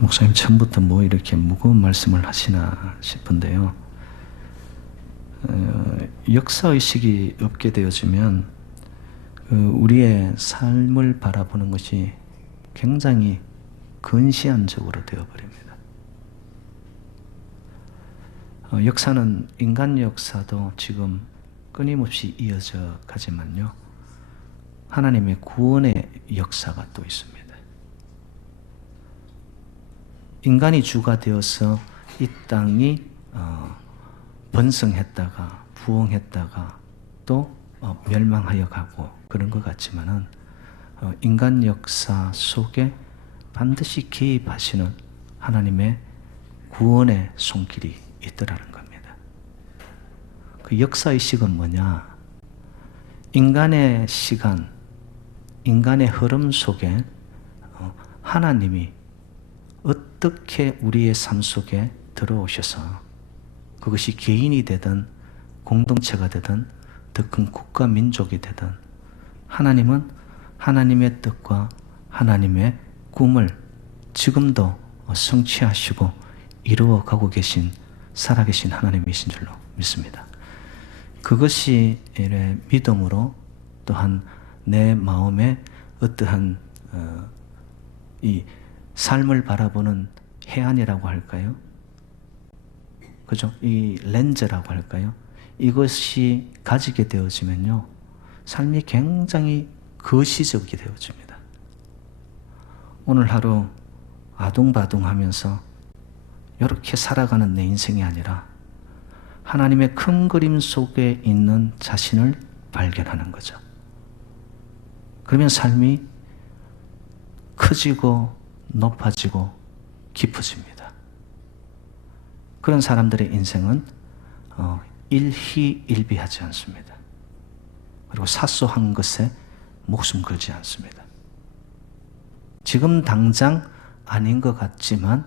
목사님 처음부터 뭐 이렇게 무거운 말씀을 하시나 싶은데요. 역사의식이 없게 되어지면 우리의 삶을 바라보는 것이 굉장히 근시안적으로 되어버립니다. 역사는 인간 역사도 지금 끊임없이 이어져 가지만요, 하나님의 구원의 역사가 또 있습니다. 인간이 주가 되어서 이 땅이 번성했다가 부흥했다가 또 멸망하여 가고 그런 것 같지만은 인간 역사 속에 반드시 개입하시는 하나님의 구원의 손길이 있더라는 겁니다. 그 역사의식은 뭐냐? 인간의 시간, 인간의 흐름 속에 하나님이 어떻게 우리의 삶 속에 들어오셔서 그것이 개인이 되든 공동체가 되든 더 큰 국가 민족이 되든 하나님은 하나님의 뜻과 하나님의 꿈을 지금도 성취하시고 이루어가고 계신 살아계신 하나님이신 줄로 믿습니다. 그것이 믿음으로 또한 내 마음에 어떠한 이 삶을 바라보는 해안이라고 할까요? 그죠? 이 렌즈라고 할까요? 이것이 가지게 되어지면요, 삶이 굉장히 거시적이 되어집니다. 오늘 하루 아둥바둥하면서 이렇게 살아가는 내 인생이 아니라 하나님의 큰 그림 속에 있는 자신을 발견하는 거죠. 그러면 삶이 커지고 높아지고 깊어집니다. 그런 사람들의 인생은 일희일비하지 않습니다. 그리고 사소한 것에 목숨 걸지 않습니다. 지금 당장 아닌 것 같지만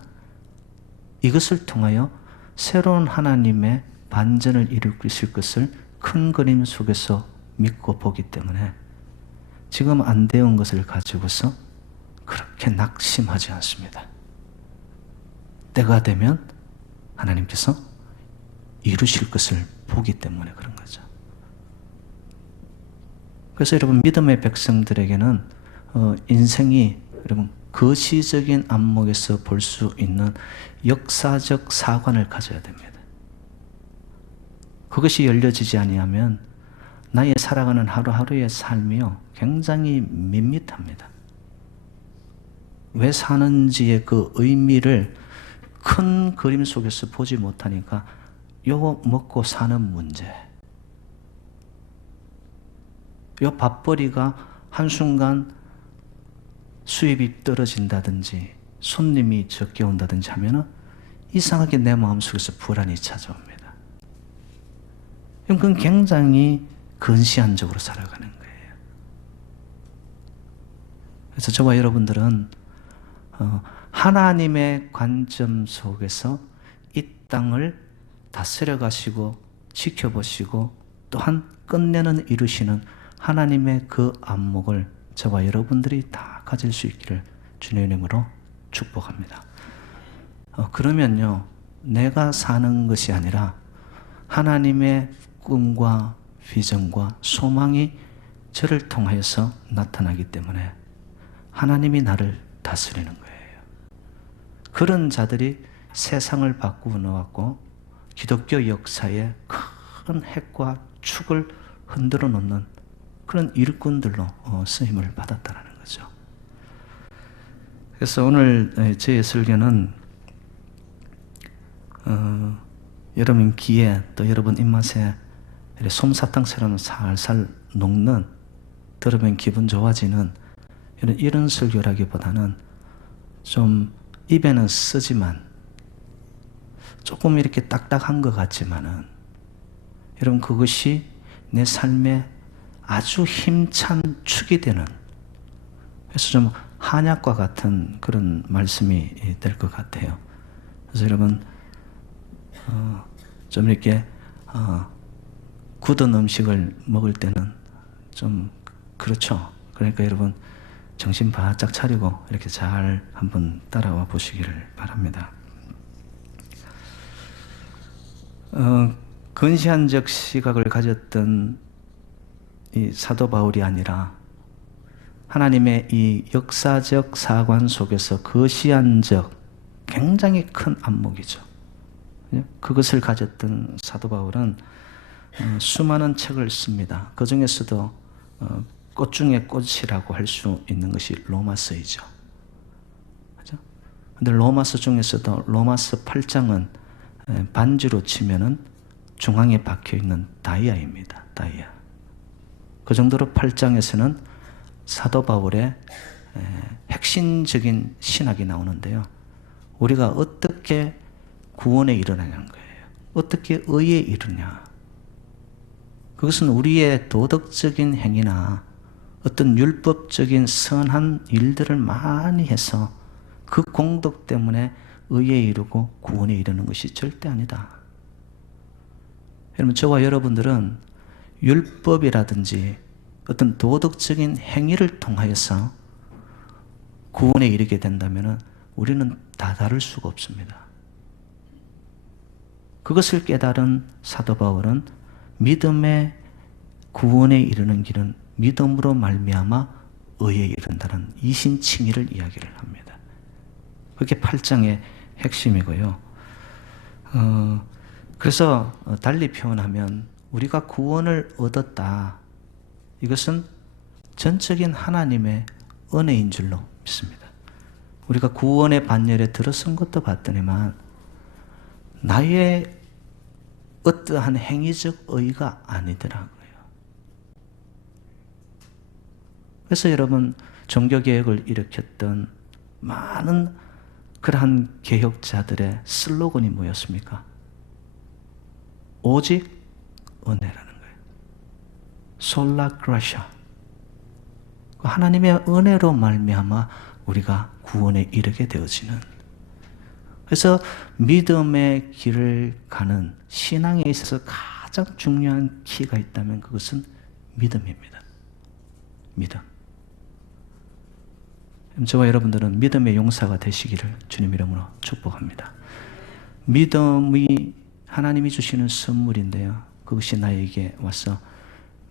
이것을 통하여 새로운 하나님의 반전을 일으키실 것을 큰 그림 속에서 믿고 보기 때문에 지금 안 되온 것을 가지고서 그렇게 낙심하지 않습니다. 때가 되면 하나님께서 이루실 것을 보기 때문에 그런 거죠. 그래서 여러분, 믿음의 백성들에게는 인생이 여러분 거시적인 안목에서 볼 수 있는 역사적 사관을 가져야 됩니다. 그것이 열려지지 아니하면 나의 살아가는 하루하루의 삶이요, 굉장히 밋밋합니다. 왜 사는지의 그 의미를 큰 그림 속에서 보지 못하니까 요거 먹고 사는 문제, 요 밥벌이가 한순간 수입이 떨어진다든지 손님이 적게 온다든지 하면은 이상하게 내 마음속에서 불안이 찾아옵니다. 그건 굉장히 근시안적으로 살아가는 거예요. 그래서 저와 여러분들은 하나님의 관점 속에서 이 땅을 다스려 가시고 지켜보시고 또한 끝내는 이루시는 하나님의 그 안목을 저와 여러분들이 다 가질 수 있기를 주님의 이름으로 축복합니다. 그러면요, 내가 사는 것이 아니라 하나님의 꿈과 비전과 소망이 저를 통하여서 나타나기 때문에 하나님이 나를 다스리는 거예요. 그런 자들이 세상을 바꾸어 놓았고 기독교 역사의 큰 핵과 축을 흔들어 놓는 그런 일꾼들로 쓰임을 받았다는 거죠. 그래서 오늘 제 설교는 여러분 귀에 또 여러분 입맛에 솜사탕처럼 살살 녹는, 들으면 기분 좋아지는 이런 설교라기보다는 좀 입에는 쓰지만 조금 이렇게 딱딱한 것 같지만은 여러분 그것이 내 삶에 아주 힘찬 축이 되는, 그래서 좀 한약과 같은 그런 말씀이 될 것 같아요. 그래서 여러분 좀 이렇게 굳은 음식을 먹을 때는 좀 그렇죠. 그러니까 여러분 정신 바짝 차리고 이렇게 잘 한번 따라와 보시기를 바랍니다. 근시안적 시각을 가졌던 이 사도 바울이 아니라 하나님의 이 역사적 사관 속에서 거시안적 굉장히 큰 안목이죠. 그것을 가졌던 사도 바울은 수많은 책을 씁니다. 그 중에서도 꽃 중에 꽃이라고 할 수 있는 것이 로마서이죠. 그죠? 근데 로마서 중에서도 로마서 8장은 반지로 치면은 중앙에 박혀 있는 다이아입니다. 다이아. 그 정도로 8장에서는 사도 바울의 핵심적인 신학이 나오는데요. 우리가 어떻게 구원에 이르느냐는 거예요. 어떻게 의에 이르냐. 그것은 우리의 도덕적인 행위나 어떤 율법적인 선한 일들을 많이 해서 그 공덕 때문에 의에 이르고 구원에 이르는 것이 절대 아니다. 여러분, 저와 여러분들은 율법이라든지 어떤 도덕적인 행위를 통하여서 구원에 이르게 된다면 우리는 다다를 수가 없습니다. 그것을 깨달은 사도 바울은 믿음의 구원에 이르는 길은 믿음으로 말미암아 의에 이른다는 이신칭의를 이야기를 합니다. 그게 8장의 핵심이고요. 그래서 달리 표현하면 우리가 구원을 얻었다. 이것은 전적인 하나님의 은혜인 줄로 믿습니다. 우리가 구원의 반열에 들어선 것도 봤더니만 나의 어떠한 행위적 의가 아니더라고요. 그래서 여러분, 종교개혁을 일으켰던 많은 그러한 개혁자들의 슬로건이 뭐였습니까? 오직 은혜라는 거예요. 솔라 그라샤. 하나님의 은혜로 말미암아 우리가 구원에 이르게 되어지는. 그래서 믿음의 길을 가는 신앙에 있어서 가장 중요한 키가 있다면 그것은 믿음입니다. 믿음. 저와 여러분들은 믿음의 용사가 되시기를 주님 이름으로 축복합니다. 믿음이 하나님이 주시는 선물인데요. 그것이 나에게 와서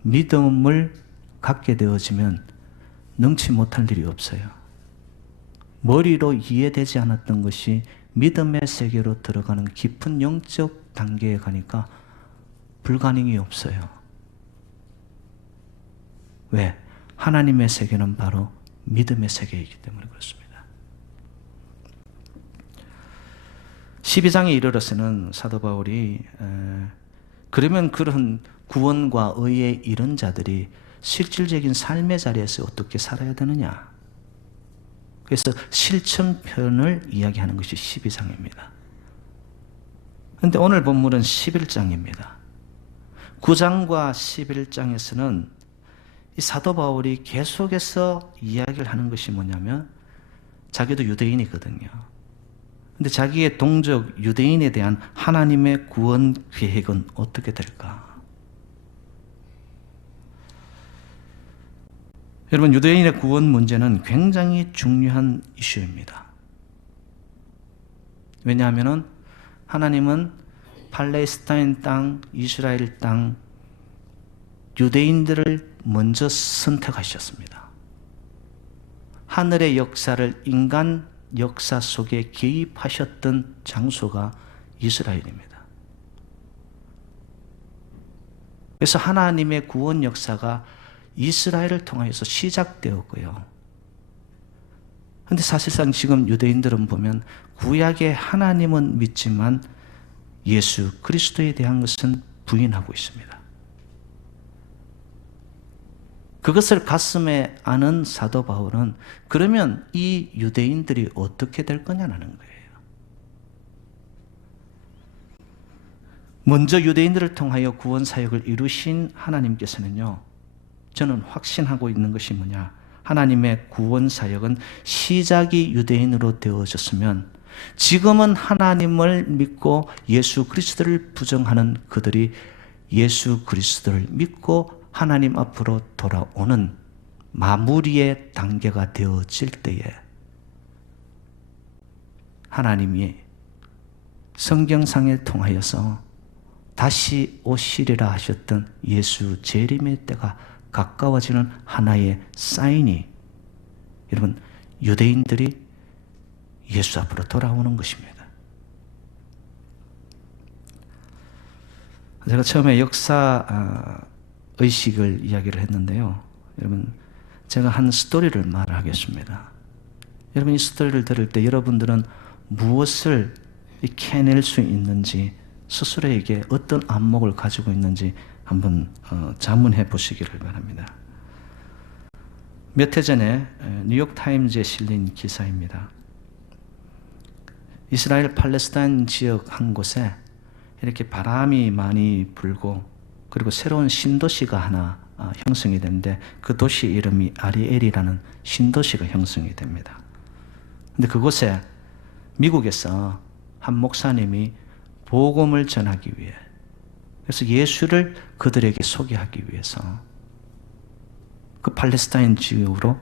믿음을 갖게 되어지면 능치 못할 일이 없어요. 머리로 이해되지 않았던 것이 믿음의 세계로 들어가는 깊은 영적 단계에 가니까 불가능이 없어요. 왜? 하나님의 세계는 바로 믿음의 세계이기 때문에 그렇습니다. 12장에 이르러서는 사도 바울이 그러면 그런 구원과 의에 이른 자들이 실질적인 삶의 자리에서 어떻게 살아야 되느냐. 그래서 실천편을 이야기하는 것이 12장입니다. 그런데 오늘 본문은 11장입니다. 9장과 11장에서는 이 사도 바울이 계속해서 이야기를 하는 것이 뭐냐면 자기도 유대인이거든요. 근데 자기의 동족 유대인에 대한 하나님의 구원 계획은 어떻게 될까? 여러분, 유대인의 구원 문제는 굉장히 중요한 이슈입니다. 왜냐하면 하나님은 팔레스타인 땅, 이스라엘 땅, 유대인들을 먼저 선택하셨습니다. 하늘의 역사를 인간 역사 속에 개입하셨던 장소가 이스라엘입니다. 그래서 하나님의 구원 역사가 이스라엘을 통하여서 시작되었고요. 그런데 사실상 지금 유대인들은 보면 구약의 하나님은 믿지만 예수 그리스도에 대한 것은 부인하고 있습니다. 그것을 가슴에 아는 사도 바울은 그러면 이 유대인들이 어떻게 될 거냐는 거예요. 먼저 유대인들을 통하여 구원 사역을 이루신 하나님께서는요, 저는 확신하고 있는 것이 뭐냐? 하나님의 구원 사역은 시작이 유대인으로 되어졌으면 지금은 하나님을 믿고 예수 그리스도를 부정하는 그들이 예수 그리스도를 믿고 하나님 앞으로 돌아오는 마무리의 단계가 되어질 때에 하나님이 성경상에 통하여서 다시 오시리라 하셨던 예수 재림의 때가 가까워지는 하나의 사인이, 여러분, 유대인들이 예수 앞으로 돌아오는 것입니다. 제가 처음에 역사 의식을 이야기를 했는데요. 여러분, 제가 한 스토리를 말하겠습니다. 여러분, 이 스토리를 들을 때 여러분들은 무엇을 캐낼 수 있는지, 스스로에게 어떤 안목을 가지고 있는지 한번 자문해 보시기를 바랍니다. 몇 해 전에 뉴욕타임즈에 실린 기사입니다. 이스라엘 팔레스타인 지역 한 곳에 이렇게 바람이 많이 불고, 그리고 새로운 신도시가 하나 형성이 되는데, 그 도시 이름이 아리엘이라는 신도시가 형성이 됩니다. 근데 그곳에 미국에서 한 목사님이 복음을 전하기 위해, 그래서 예수를 그들에게 소개하기 위해서 그 팔레스타인 지역으로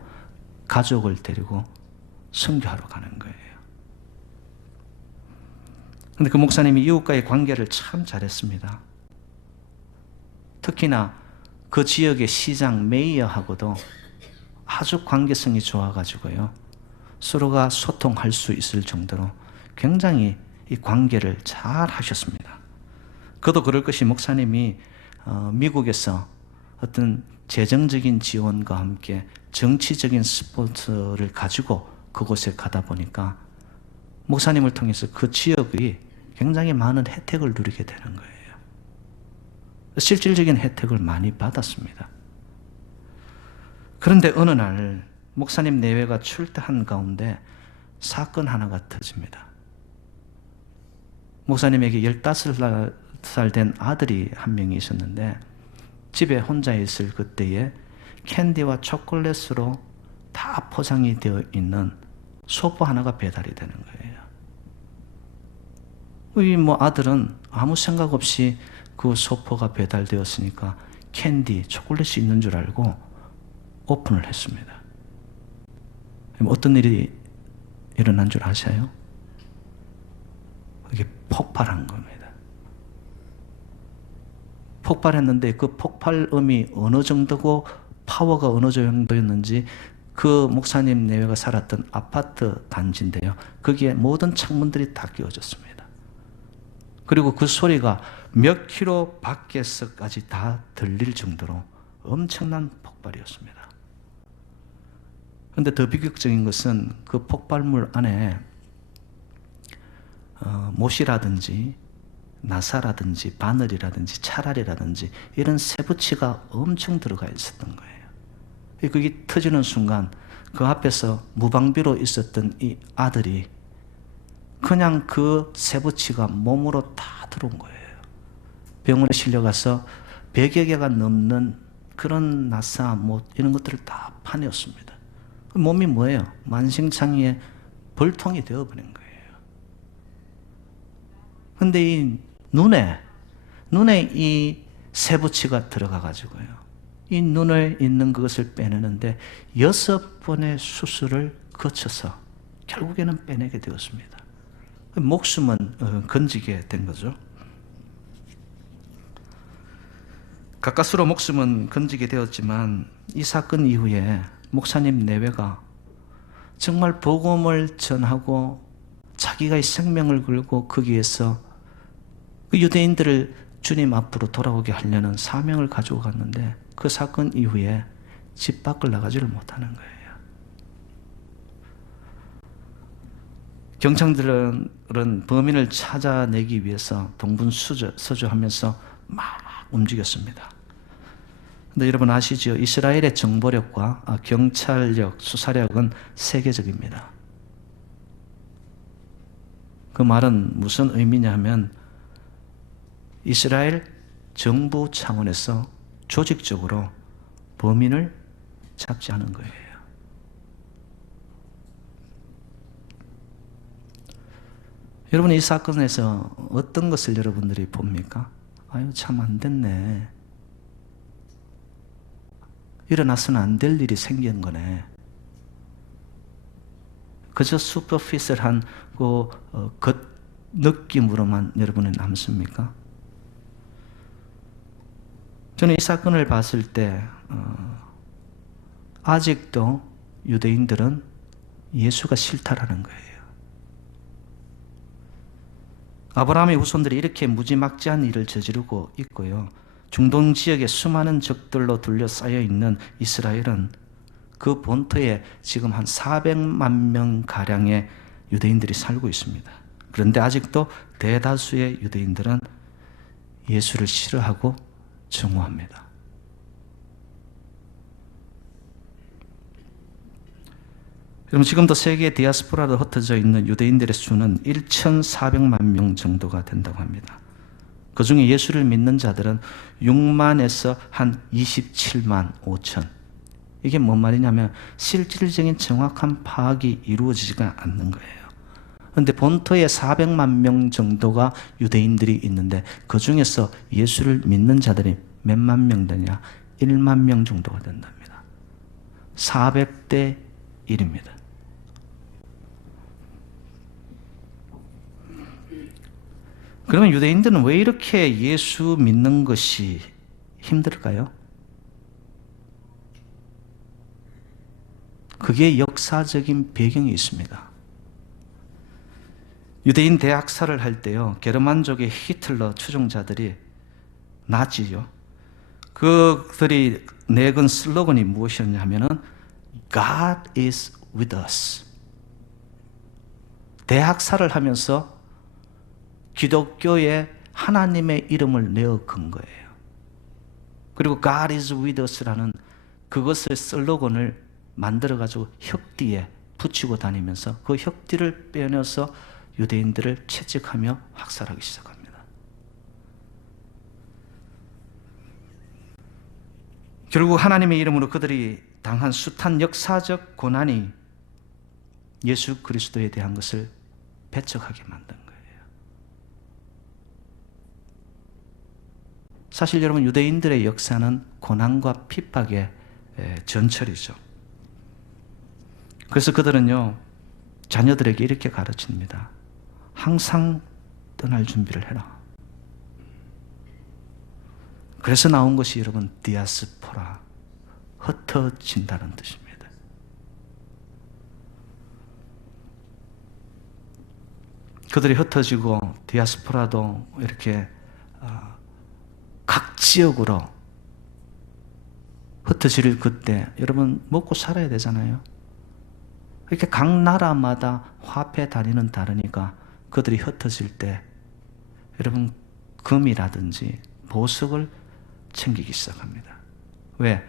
가족을 데리고 선교하러 가는 거예요. 근데 그 목사님이 이웃과의 관계를 참 잘했습니다. 특히나 그 지역의 시장 메이어하고도 아주 관계성이 좋아가지고요, 서로가 소통할 수 있을 정도로 굉장히 이 관계를 잘 하셨습니다. 그도 그럴 것이, 목사님이 미국에서 어떤 재정적인 지원과 함께 정치적인 스포츠를 가지고 그곳에 가다 보니까 목사님을 통해서 그 지역이 굉장히 많은 혜택을 누리게 되는 거예요. 실질적인 혜택을 많이 받았습니다. 그런데 어느 날 목사님 내외가 출퇴한 가운데 사건 하나가 터집니다. 목사님에게 15살 된 아들이 한 명이 있었는데, 집에 혼자 있을 그때에 캔디와 초콜릿으로 다 포장이 되어 있는 소포 하나가 배달이 되는 거예요. 이 아들은 아무 생각 없이 그 소포가 배달되었으니까 캔디, 초콜릿이 있는 줄 알고 오픈을 했습니다. 어떤 일이 일어난 줄 아세요? 이게 폭발한 겁니다. 폭발했는데 그 폭발음이 어느 정도고 파워가 어느 정도였는지, 그 목사님 내외가 살았던 아파트 단지인데요, 거기에 모든 창문들이 다 끼워졌습니다. 그리고 그 소리가 몇 킬로 밖에서까지 다 들릴 정도로 엄청난 폭발이었습니다. 그런데 더 비극적인 것은 그 폭발물 안에 못이라든지 나사라든지 바늘이라든지 차랄이라든지 이런 세부치가 엄청 들어가 있었던 거예요. 그게 터지는 순간 그 앞에서 무방비로 있었던 이 아들이 그냥 그 세부치가 몸으로 다 들어온 거예요. 병원에 실려가서 100여 개가 넘는 그런 나사, 못 이런 것들을 다 파내었습니다. 몸이 뭐예요? 만신창이의 벌통이 되어버린 거예요. 근데 이 눈에 이 세부치가 들어가가지고요, 이 눈에 있는 그것을 빼내는데 6번의 수술을 거쳐서 결국에는 빼내게 되었습니다. 목숨은 건지게 된 거죠. 가까스로 목숨은 건지게 되었지만, 이 사건 이후에 목사님 내외가 정말 복음을 전하고 자기가 이 생명을 걸고 거기에서 그 유대인들을 주님 앞으로 돌아오게 하려는 사명을 가지고 갔는데, 그 사건 이후에 집 밖을 나가지를 못하는 거예요. 경찰들은 범인을 찾아내기 위해서 동분서주하면서 막 움직였습니다. 근데 여러분 아시죠? 이스라엘의 정보력과 경찰력, 수사력은 세계적입니다. 그 말은 무슨 의미냐 하면, 이스라엘 정부 차원에서 조직적으로 범인을 잡지 않은 거예요. 여러분, 이 사건에서 어떤 것을 여러분들이 봅니까? 아유, 참 안 됐네. 일어나서는 안 될 일이 생긴 거네. 그저 슈퍼피셜한 겉 느낌으로만 여러분은 남습니까? 저는 이 사건을 봤을 때 아직도 유대인들은 예수가 싫다라는 거예요. 아브라함의 후손들이 이렇게 무지막지한 일을 저지르고 있고요. 중동 지역에 수많은 적들로 둘러싸여 있는 이스라엘은 그 본토에 지금 한 400만 명 가량의 유대인들이 살고 있습니다. 그런데 아직도 대다수의 유대인들은 예수를 싫어하고 증오합니다. 여러분, 지금도 세계 디아스포라로 흩어져 있는 유대인들의 수는 1,400만 명 정도가 된다고 합니다. 그 중에 예수를 믿는 자들은 6만에서 한 27만 5천. 이게 뭔 말이냐면 실질적인 정확한 파악이 이루어지지가 않는 거예요. 그런데 본토에 400만 명 정도가 유대인들이 있는데 그 중에서 예수를 믿는 자들이 몇만 명 되냐? 1만 명 정도가 된답니다. 400대 1입니다. 그러면 유대인들은 왜 이렇게 예수 믿는 것이 힘들까요? 그게 역사적인 배경이 있습니다. 유대인 대학살을 할 때요, 게르만족의 히틀러 추종자들이 나치죠. 그들이 내건 슬로건이 무엇이었냐면은 God is with us. 대학살을 하면서 기독교에 하나님의 이름을 내어 건 거예요. 그리고 God is with us라는 그것의 슬로건을 만들어가지고 혁띠에 붙이고 다니면서 그 혁띠를 빼내서 유대인들을 채찍하며 학살하기 시작합니다. 결국 하나님의 이름으로 그들이 당한 숱한 역사적 고난이 예수 그리스도에 대한 것을 배척하게 만든 거예요. 사실 여러분, 유대인들의 역사는 고난과 핍박의 전철이죠. 그래서 그들은요, 자녀들에게 이렇게 가르칩니다. 항상 떠날 준비를 해라. 그래서 나온 것이 여러분 디아스포라, 흩어진다는 뜻입니다. 그들이 흩어지고 디아스포라도 이렇게 각 지역으로 흩어질 그때 여러분 먹고 살아야 되잖아요. 이렇게 각 나라마다 화폐 단위는 다르니까 그들이 흩어질 때 여러분 금이라든지 보석을 챙기기 시작합니다. 왜?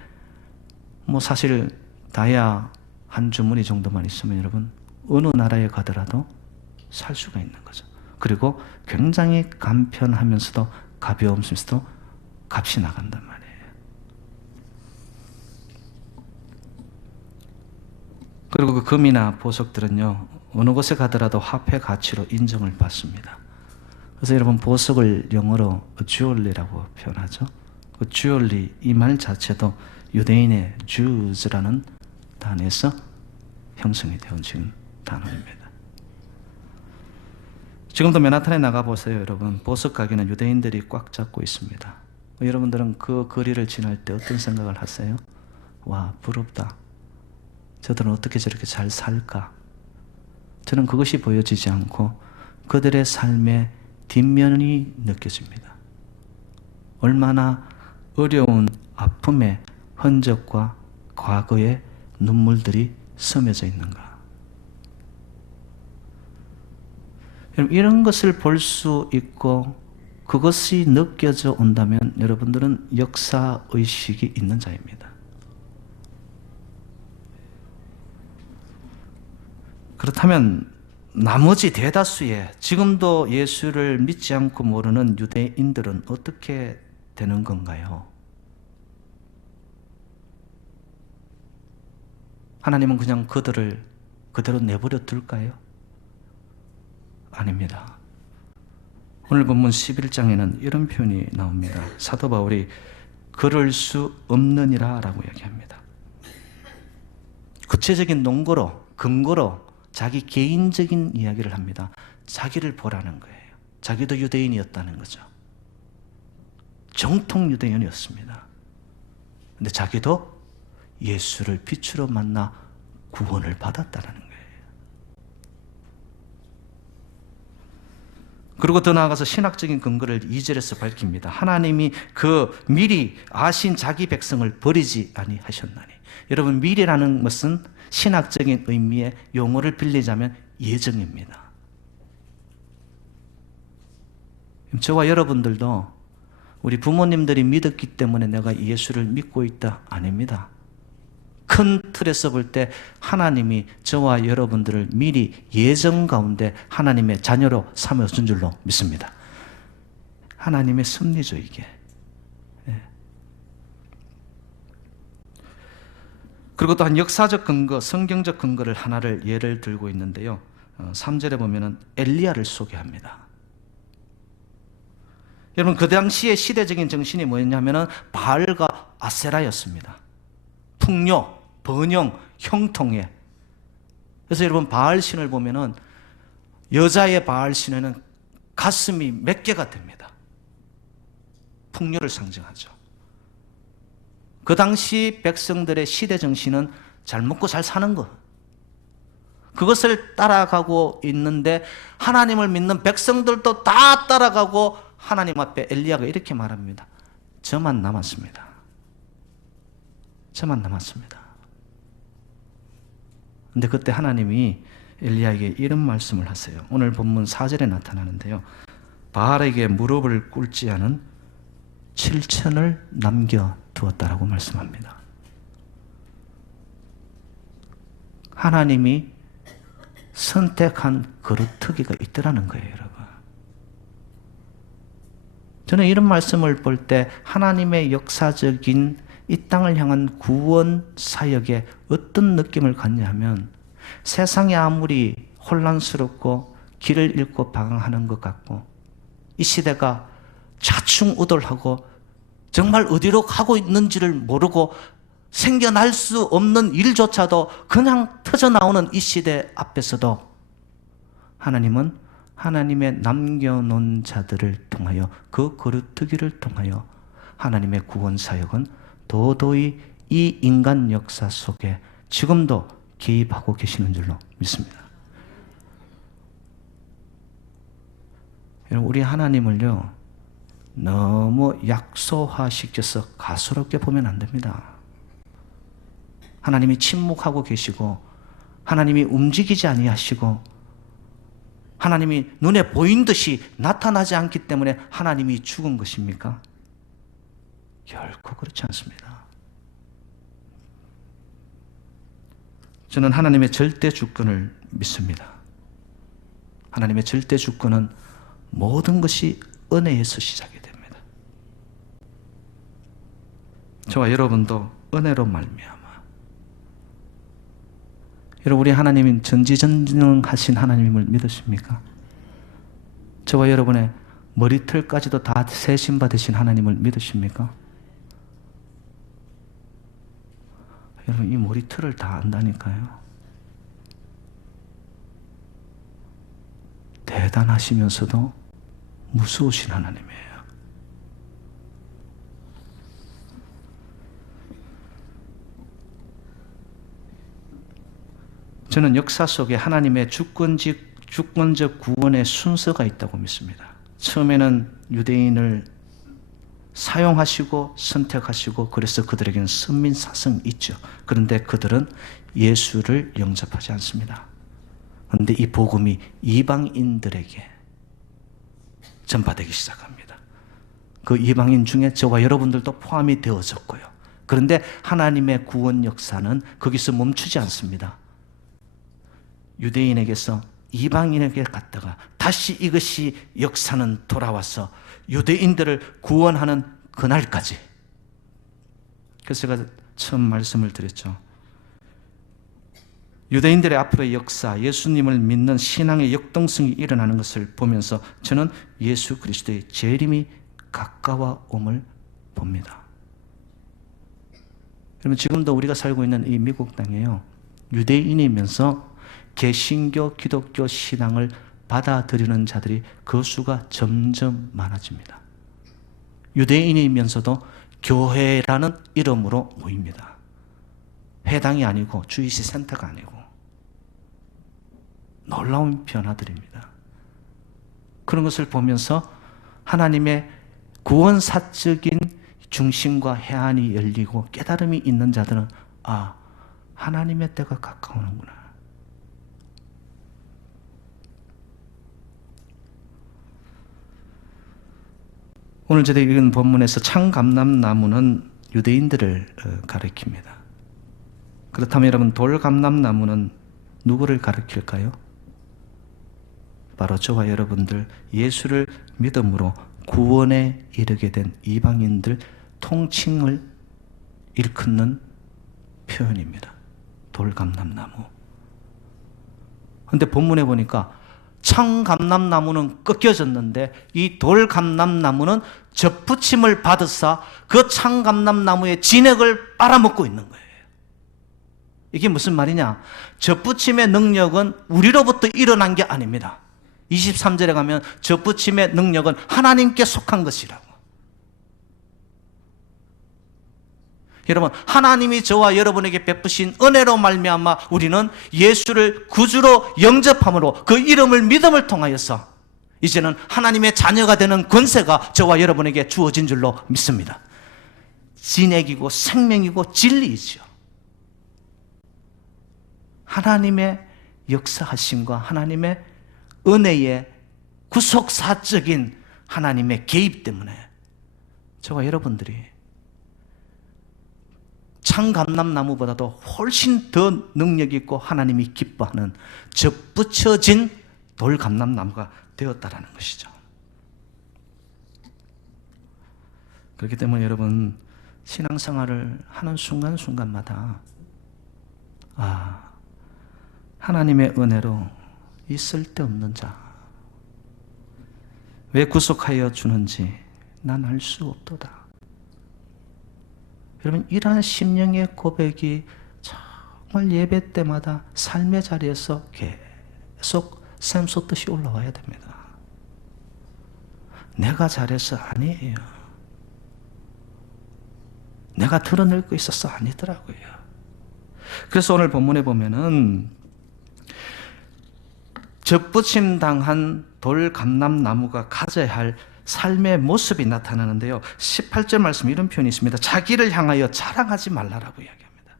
뭐 사실 다이아 한 주머니 정도만 있으면 여러분 어느 나라에 가더라도 살 수가 있는 거죠. 그리고 굉장히 간편하면서도 가벼우면서도 값이 나간단 말이에요. 그리고 그 금이나 보석들은요, 어느 곳에 가더라도 화폐 가치로 인정을 받습니다. 그래서 여러분 보석을 영어로 주얼리라고 표현하죠. 그 주얼리, 이 말 자체도 유대인의 Jews라는 단어에서 형성이 되어 진 단어입니다. 지금도 맨하탄에 나가보세요. 여러분, 보석 가게는 유대인들이 꽉 잡고 있습니다. 여러분들은 그 거리를 지날 때 어떤 생각을 하세요? 와, 부럽다. 저들은 어떻게 저렇게 잘 살까? 저는 그것이 보여지지 않고 그들의 삶의 뒷면이 느껴집니다. 얼마나 어려운 아픔의 흔적과 과거의 눈물들이 스며져 있는가. 이런 것을 볼 수 있고 그것이 느껴져 온다면 여러분들은 역사의식이 있는 자입니다. 그렇다면 나머지 대다수의 지금도 예수를 믿지 않고 모르는 유대인들은 어떻게 되는 건가요? 하나님은 그냥 그들을 그대로 내버려 둘까요? 아닙니다. 오늘 본문 11장에는 이런 표현이 나옵니다. 사도 바울이 그럴 수 없느니라 라고 얘기합니다. 구체적인 논거로, 근거로 자기 개인적인 이야기를 합니다. 자기를 보라는 거예요. 자기도 유대인이었다는 거죠. 정통 유대인이었습니다. 근데 자기도 예수를 빛으로 만나 구원을 받았다는 거예요. 그리고 더 나아가서 신학적인 근거를 2절에서 밝힙니다. 하나님이 그 미리 아신 자기 백성을 버리지 아니하셨나니. 여러분, 미리라는 것은 신학적인 의미의 용어를 빌리자면 예정입니다. 저와 여러분들도 우리 부모님들이 믿었기 때문에 내가 예수를 믿고 있다? 아닙니다. 큰 틀에서 볼 때 하나님이 저와 여러분들을 미리 예정 가운데 하나님의 자녀로 삼으신 줄로 믿습니다. 하나님의 섭리죠, 이게. 그리고 또한 역사적 근거, 성경적 근거를 하나를 예를 들고 있는데요. 3절에 보면은 엘리야를 소개합니다. 여러분, 그 당시의 시대적인 정신이 뭐였냐면은 바알과 아세라였습니다. 풍요, 번영, 형통에. 그래서 여러분, 바알 신을 보면은 여자의 바알 신에는 가슴이 몇 개가 됩니다. 풍요를 상징하죠. 그 당시 백성들의 시대 정신은 잘 먹고 잘 사는 것. 그것을 따라가고 있는데 하나님을 믿는 백성들도 다 따라가고 하나님 앞에 엘리야가 이렇게 말합니다. 저만 남았습니다. 저만 남았습니다. 근데 그때 하나님이 엘리야에게 이런 말씀을 하세요. 오늘 본문 4절에 나타나는데요. 바알에게 무릎을 꿇지 않은 7천을 남겨두었다라고 말씀합니다. 하나님이 선택한 그루터기가 있더라는 거예요, 여러분. 저는 이런 말씀을 볼 때 하나님의 역사적인 이 땅을 향한 구원 사역에 어떤 느낌을 갖냐 하면 세상이 아무리 혼란스럽고 길을 잃고 방황하는 것 같고 이 시대가 좌충우돌하고 정말 어디로 가고 있는지를 모르고 생겨날 수 없는 일조차도 그냥 터져나오는 이 시대 앞에서도 하나님은 하나님의 남겨놓은 자들을 통하여 그 거루뜨기를 통하여 하나님의 구원 사역은 도도히 이 인간 역사 속에 지금도 개입하고 계시는 줄로 믿습니다. 여러분, 우리 하나님을요 너무 약소화시켜서 가소롭게 보면 안 됩니다. 하나님이 침묵하고 계시고 하나님이 움직이지 아니하시고 하나님이 눈에 보인 듯이 나타나지 않기 때문에 하나님이 죽은 것입니까? 결코 그렇지 않습니다. 저는 하나님의 절대 주권을 믿습니다. 하나님의 절대 주권은 모든 것이 은혜에서 시작이 됩니다. 저와 여러분도 은혜로 말미암아. 여러분, 우리 하나님은 전지전능하신 하나님을 믿으십니까? 저와 여러분의 머리털까지도 다 세신 받으신 하나님을 믿으십니까? 여러분, 이 머리털을 다 안다니까요. 대단하시면서도 무서우신 하나님이에요. 저는 역사 속에 하나님의 주권적 구원의 순서가 있다고 믿습니다. 처음에는 유대인을 사용하시고 선택하시고 그래서 그들에게는 선민사성이 있죠. 그런데 그들은 예수를 영접하지 않습니다. 그런데 이 복음이 이방인들에게 전파되기 시작합니다. 그 이방인 중에 저와 여러분들도 포함이 되어졌고요. 그런데 하나님의 구원 역사는 거기서 멈추지 않습니다. 유대인에게서 이방인에게 갔다가 다시 이것이 역사는 돌아와서 유대인들을 구원하는 그날까지. 그래서 제가 처음 말씀을 드렸죠. 유대인들의 앞으로의 역사, 예수님을 믿는 신앙의 역동성이 일어나는 것을 보면서 저는 예수 그리스도의 재림이 가까워옴을 봅니다. 그러면 지금도 우리가 살고 있는 이 미국 땅에요, 유대인이면서 개신교, 기독교 신앙을 받아들이는 자들이 그 수가 점점 많아집니다. 유대인이면서도 교회라는 이름으로 모입니다. 회당이 아니고 주일시 센터가 아니고. 놀라운 변화들입니다. 그런 것을 보면서 하나님의 구원사적인 중심과 해안이 열리고 깨달음이 있는 자들은 아, 하나님의 때가 가까우는구나. 오늘 제가 읽은 본문에서 창감람나무는 유대인들을 가리킵니다. 그렇다면 여러분, 돌감람나무는 누구를 가리킬까요? 바로 저와 여러분들, 예수를 믿음으로 구원에 이르게 된 이방인들 통칭을 일컫는 표현입니다. 돌감람나무. 그런데 본문에 보니까 창감람나무는 꺾여졌는데 이 돌감람나무는 접붙임을 받으사 그 창감람나무의 진액을 빨아먹고 있는 거예요. 이게 무슨 말이냐? 접붙임의 능력은 우리로부터 일어난 게 아닙니다. 23절에 가면 접붙임의 능력은 하나님께 속한 것이라고. 여러분, 하나님이 저와 여러분에게 베푸신 은혜로 말미암아 우리는 예수를 구주로 영접함으로 그 이름을 믿음을 통하여서 이제는 하나님의 자녀가 되는 권세가 저와 여러분에게 주어진 줄로 믿습니다. 진액이고 생명이고 진리이죠. 하나님의 역사하심과 하나님의 은혜의 구속사적인 하나님의 개입 때문에 저와 여러분들이 창감람나무보다도 훨씬 더 능력 있고 하나님이 기뻐하는 접붙여진 돌감람나무가 되었다라는 것이죠. 그렇기 때문에 여러분, 신앙생활을 하는 순간순간마다 하나님의 은혜로 이 쓸데없는 자 왜 구속하여 주는지 난 알 수 없도다. 여러분, 이러한 심령의 고백이 정말 예배 때마다 삶의 자리에서 계속 샘솟듯이 올라와야 됩니다. 내가 잘해서 아니에요. 내가 드러낼 거 있어서 아니더라고요. 그래서 오늘 본문에 보면은 접붙임 당한 돌감람나무가 가져야 할 삶의 모습이 나타나는데요, 18절 말씀 이런 표현이 있습니다. 자기를 향하여 자랑하지 말라라고 이야기합니다.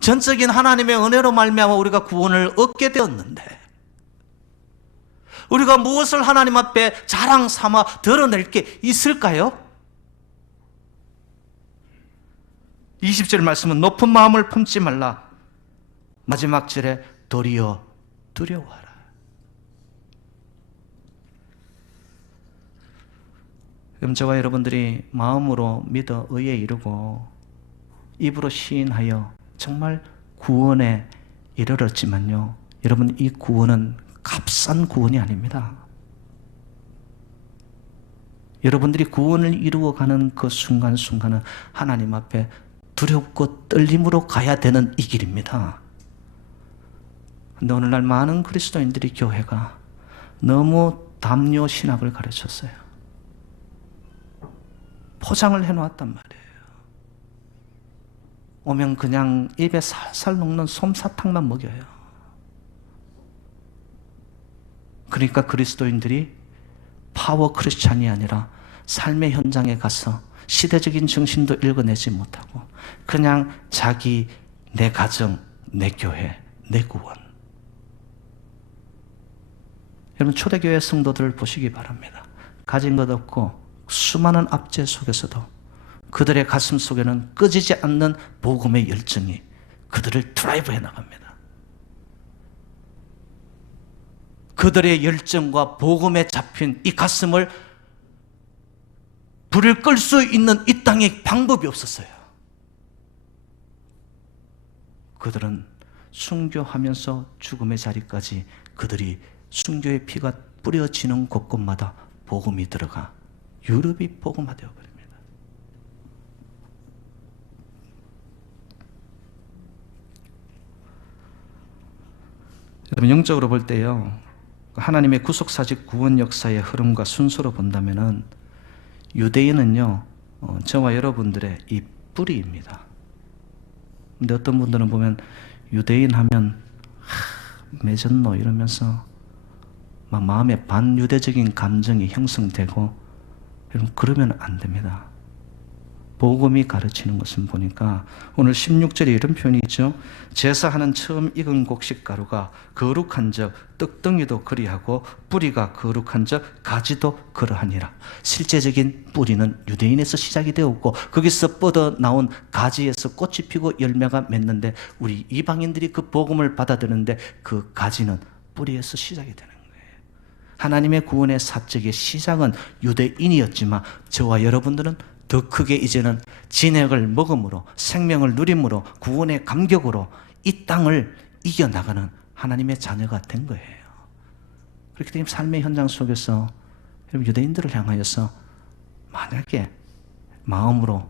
전적인 하나님의 은혜로 말미암아 우리가 구원을 얻게 되었는데 우리가 무엇을 하나님 앞에 자랑 삼아 드러낼 게 있을까요? 20절 말씀은 높은 마음을 품지 말라. 마지막 절에 도리어 두려워하라. 그럼 저와 여러분들이 마음으로 믿어 의에 이르고 입으로 시인하여 정말 구원에 이르렀지만요, 여러분, 이 구원은 값싼 구원이 아닙니다. 여러분들이 구원을 이루어가는 그 순간순간은 하나님 앞에 두렵고 떨림으로 가야 되는 이 길입니다. 그런데 오늘날 많은 그리스도인들이 교회가 너무 담요 신학을 가르쳤어요. 포장을 해놓았단 말이에요. 오면 그냥 입에 살살 녹는 솜사탕만 먹여요. 그러니까 그리스도인들이 파워 크리스찬이 아니라 삶의 현장에 가서 시대적인 정신도 읽어내지 못하고 그냥 자기, 내 가정, 내 교회, 내 구원. 여러분, 초대교회 성도들을 보시기 바랍니다. 가진 것 없고 수많은 압제 속에서도 그들의 가슴 속에는 꺼지지 않는 복음의 열정이 그들을 드라이브해 나갑니다. 그들의 열정과 복음에 잡힌 이 가슴을 불을 끌 수 있는 이 땅에 방법이 없었어요. 그들은 순교하면서 죽음의 자리까지 그들이 순교의 피가 뿌려지는 곳곳마다 복음이 들어가 유럽이 복음화되어 버립니다. 여러분, 영적으로 볼 때요, 하나님의 구속사직 구원 역사의 흐름과 순서로 본다면은 유대인은요, 저와 여러분들의 이 뿌리입니다. 근데 어떤 분들은 보면 유대인 하면 매졌노 이러면서 막 마음에 반유대적인 감정이 형성되고, 여러분, 그러면 안 됩니다. 복음이 가르치는 것은 보니까 오늘 16절에 이런 표현이 있죠. 제사하는 처음 익은 곡식 가루가 거룩한 적 떡덩이도 그리하고 뿌리가 거룩한 적 가지도 그러하니라. 실제적인 뿌리는 유대인에서 시작이 되었고, 거기서 뻗어나온 가지에서 꽃이 피고 열매가 맺는데, 우리 이방인들이 그 복음을 받아들이는데 그 가지는 뿌리에서 시작이 되는 거예요. 하나님의 구원의 사적의 시작은 유대인이었지만 저와 여러분들은 더 크게 이제는 진액을 먹음으로, 생명을 누림으로, 구원의 감격으로 이 땅을 이겨나가는 하나님의 자녀가 된 거예요. 그렇기 때문에 삶의 현장 속에서 여러분, 유대인들을 향하여서 만약에 마음으로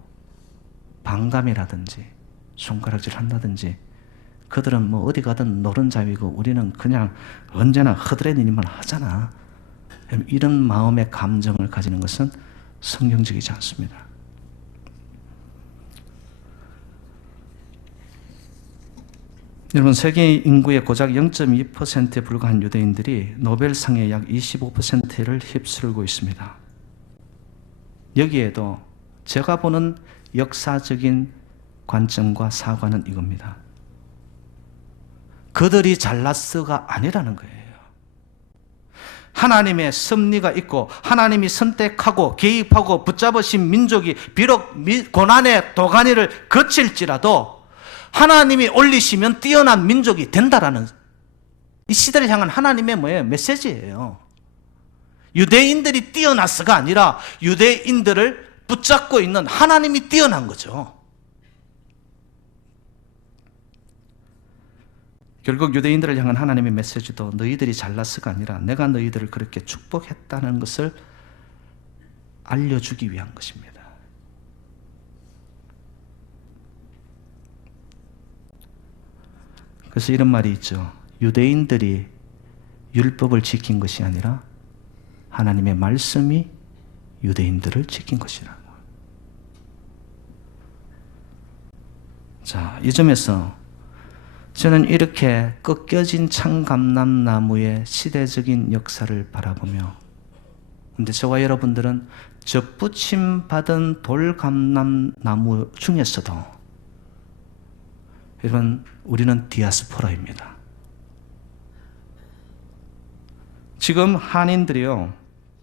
반감이라든지 손가락질 한다든지, 그들은 뭐 어디 가든 노른자위고 우리는 그냥 언제나 허드렛 일만 하잖아, 이런 마음의 감정을 가지는 것은 성경적이지 않습니다. 여러분, 세계 인구의 고작 0.2%에 불과한 유대인들이 노벨상의 약 25%를 휩쓸고 있습니다. 여기에도 제가 보는 역사적인 관점과 사과는 이겁니다. 그들이 잘났어가 아니라는 거예요. 하나님의 섭리가 있고 하나님이 선택하고 개입하고 붙잡으신 민족이 비록 고난의 도가니를 거칠지라도 하나님이 올리시면 뛰어난 민족이 된다라는 이 시대를 향한 하나님의 뭐예요? 메시지예요. 유대인들이 뛰어났어가 아니라 유대인들을 붙잡고 있는 하나님이 뛰어난 거죠. 결국 유대인들을 향한 하나님의 메시지도 너희들이 잘났어가 아니라 내가 너희들을 그렇게 축복했다는 것을 알려주기 위한 것입니다. 그래서 이런 말이 있죠. 유대인들이 율법을 지킨 것이 아니라 하나님의 말씀이 유대인들을 지킨 것이라고. 자, 이 점에서 저는 이렇게 꺾여진 참감람나무의 시대적인 역사를 바라보며, 근데 저와 여러분들은 접붙임 받은 돌감람나무 중에서도 여러분, 우리는 디아스포라입니다. 지금 한인들이요,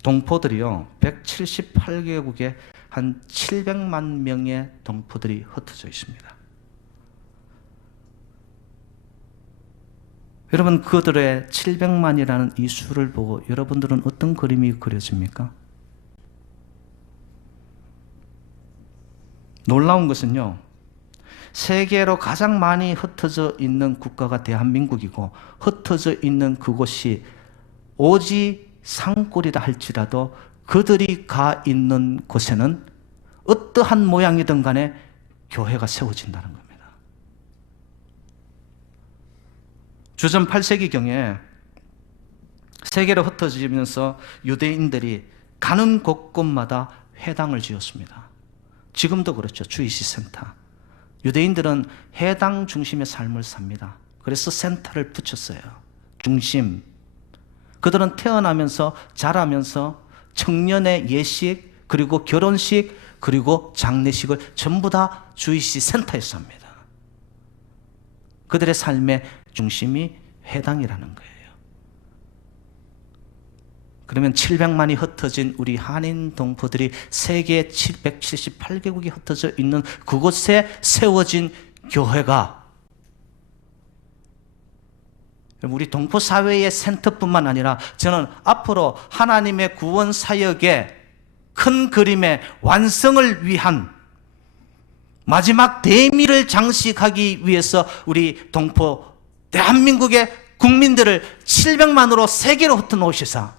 동포들이요, 178개국에 한 700만 명의 동포들이 흩어져 있습니다. 여러분, 그들의 700만이라는 이 수를 보고 여러분들은 어떤 그림이 그려집니까? 놀라운 것은요, 세계로 가장 많이 흩어져 있는 국가가 대한민국이고, 흩어져 있는 그곳이 오지 산골이라 할지라도 그들이 가 있는 곳에는 어떠한 모양이든 간에 교회가 세워진다는 겁니다. 주전 8세기경에 세계로 흩어지면서 유대인들이 가는 곳곳마다 회당을 지었습니다. 지금도 그렇죠. 주이시 센터. 유대인들은 해당 중심의 삶을 삽니다. 그래서 센터를 붙였어요. 중심. 그들은 태어나면서 자라면서 청년의 예식, 그리고 결혼식, 그리고 장례식을 전부 다 주이시 센터에서 합니다. 그들의 삶의 중심이 회당이라는 거예요. 그러면 700만이 흩어진 우리 한인 동포들이 세계 178개국이 흩어져 있는 그곳에 세워진 교회가 우리 동포 사회의 센터뿐만 아니라 저는 앞으로 하나님의 구원 사역의 큰 그림의 완성을 위한 마지막 대미를 장식하기 위해서 우리 동포 대한민국의 국민들을 700만으로 세계로 흩어놓으시사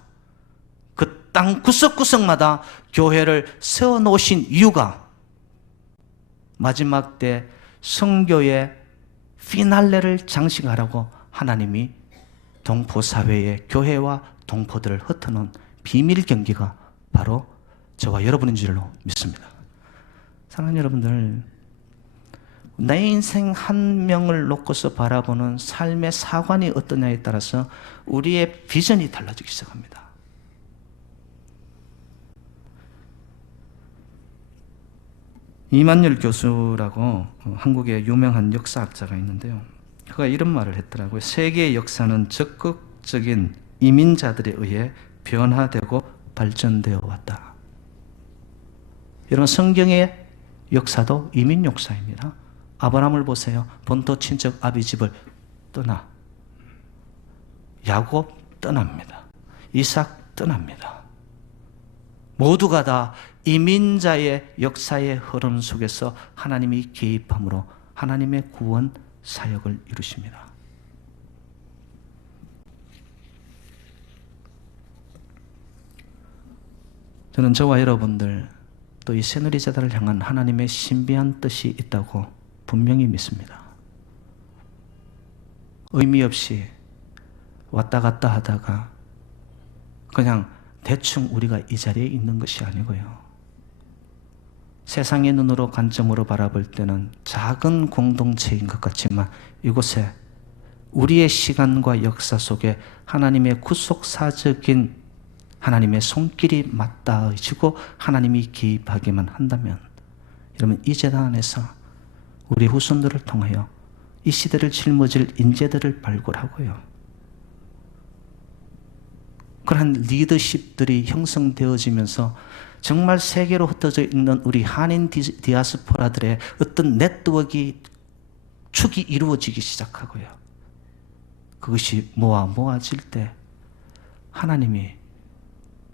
그 땅 구석구석마다 교회를 세워놓으신 이유가 마지막 때 성교의 피날레를 장식하라고 하나님이 동포 사회의 교회와 동포들을 흩어놓은 비밀 경기가 바로 저와 여러분인 줄로 믿습니다. 사랑하는 여러분들, 내 인생 한 명을 놓고서 바라보는 삶의 사관이 어떠냐에 따라서 우리의 비전이 달라지기 시작합니다. 이만열 교수라고 한국의 유명한 역사학자가 있는데요. 그가 이런 말을 했더라고요. 세계의 역사는 적극적인 이민자들에 의해 변화되고 발전되어 왔다. 여러분, 성경의 역사도 이민 역사입니다. 아브라함을 보세요. 본토 친척 아비 집을 떠나 야곱 떠납니다. 이삭 떠납니다. 모두가 다 이민자의 역사의 흐름 속에서 하나님이 개입함으로 하나님의 구원 사역을 이루십니다. 저는 저와 여러분들 또 이 새누리재단을 향한 하나님의 신비한 뜻이 있다고 분명히 믿습니다. 의미 없이 왔다 갔다 하다가 그냥 대충 우리가 이 자리에 있는 것이 아니고요. 세상의 눈으로 관점으로 바라볼 때는 작은 공동체인 것 같지만 이곳에 우리의 시간과 역사 속에 하나님의 구속사적인 하나님의 손길이 맞닿아지고 하나님이 개입하기만 한다면 여러분, 이 재단 안에서 우리 후손들을 통하여 이 시대를 짊어질 인재들을 발굴하고요, 그러한 리더십들이 형성되어지면서 정말 세계로 흩어져 있는 우리 한인 디아스포라들의 어떤 네트워크 축이 이루어지기 시작하고요, 그것이 모아질 때 하나님이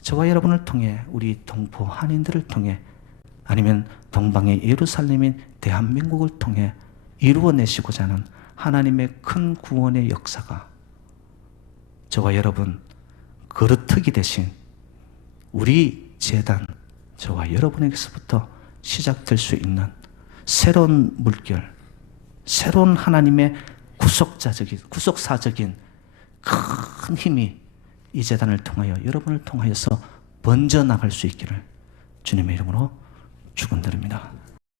저와 여러분을 통해 우리 동포 한인들을 통해 아니면 동방의 예루살렘인 대한민국을 통해 이루어내시고자 하는 하나님의 큰 구원의 역사가 저와 여러분 그릇터기 대신 우리 재단, 저와 여러분에게서부터 시작될 수 있는 새로운 물결, 새로운 하나님의 구속사적인 큰 힘이 이 재단을 통하여 여러분을 통하여서 번져 나갈 수 있기를 주님의 이름으로 축원드립니다.